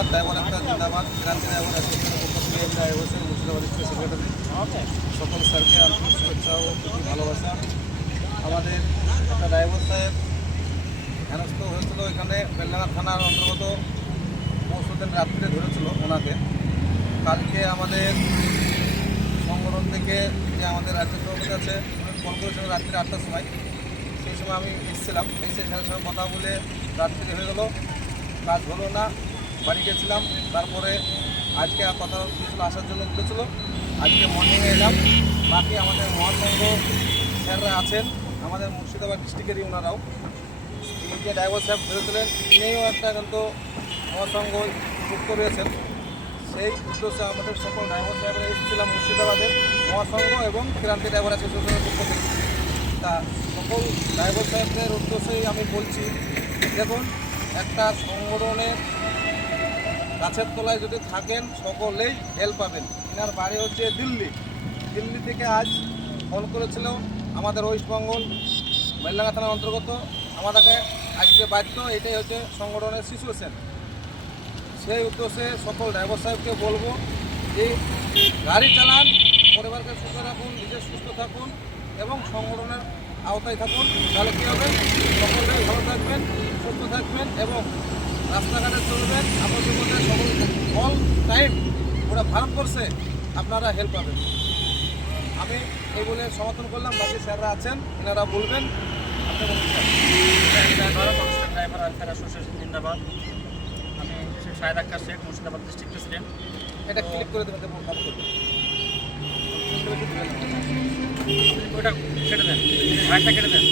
জিন্দাবাদ, ড্রাইভার একটা জিন্দাবাদ, ক্রান্তি ড্রাইভার অ্যাসোসিয়েশনের মুর্শিদাবাদ সেক্রেটারি সকল স্যারকে আন্তরিক শুভেচ্ছা ও প্রতি ভালোবাসা। আমাদের একটা ড্রাইভার সাহেব হেনস্থ হয়েছিল এখানে বেলডাঙ্গা থানার অন্তর্গত পরশুদিন রাত্রিরে ধরেছিল ওনাকে। কালকে আমাদের সংগঠন থেকে যে আমাদের রাজ্য সভাপতি আছে উনি ফোন করেছিল রাত্রি 8টার সময়। সেই সময় আমি এসেছিলাম, এসে স্যারের সঙ্গে কথা বলে রাত্রি হয়ে গেলো, কাজ হলো না, বাড়ি গেছিলাম। তারপরে আজকে কথা উঠেছিল আসার জন্য উঠেছিল, আজকে মর্নিংয়ে এলাম। বাকি আমাদের মহাসংঘ স্যাররা আছেন, আমাদের মুর্শিদাবাদ ডিস্ট্রিক্টেরই ওনারাও। এই যে ড্রাইভার সাহেব ধরেছিলেন তিনিও একটা কিন্তু মহাসংঘ যুক্ত রয়েছেন। সেই উদ্দেশ্যে আমাদের সকল ড্রাইভার সাহেবরা এসেছিলাম মুর্শিদাবাদের মহাসংঘ এবং ক্রান্তি ড্রাইভার অ্যাসোসিয়েশনের পক্ষ থেকে। তা সকল ড্রাইভার সাহেবদের উদ্দেশ্যেই আমি বলছি, দেখুন একটা সংগঠনের গাছের তলায় যদি থাকেন সকলেই হেল্প পাবেন। এনার বাড়ি হচ্ছে দিল্লি থেকে আজ ফোন করেছিল আমাদের ওয়েস্টবেঙ্গল বেলডাঙ্গা থানার অন্তর্গত। আমাদেরকে আজকে বাধ্য, এটাই হচ্ছে সংগঠনের সিচুয়েশন। সেই উদ্দেশ্যে সকল ড্রাইভার সাহেবকে বলবো যে গাড়ি চালান, পরিবারকে সুস্থ রাখুন, নিজে সুস্থ থাকুন এবং সংগঠনের আওতায় থাকুন। তাহলে কী হবে, সকলেই ভালো থাকবেন, সুস্থ থাকবেন এবং রাস্তাঘাটে চলবেন। আপনাদের মধ্যে সকল অল টাইম পুরো ভারতবর্ষে আপনারা হেল্প পাবেন। আমি এই বলে সমর্থন করলাম। বাকি স্যাররা আছেন, এনারা বলবেন। ড্রাইভার ওয়েলফেয়ার অ্যাসোসিয়েশন জিন্দাবাদ। আমি শাহেদ আক্তার শেখ, মুর্শিদাবাদ ডিস্ট্রিক্ট প্রেসিডেন্ট। এটা ক্লিক করে দেবেন, কথা করবেন, ওটা কেটে দেন, ভাইটা কেটে দেন।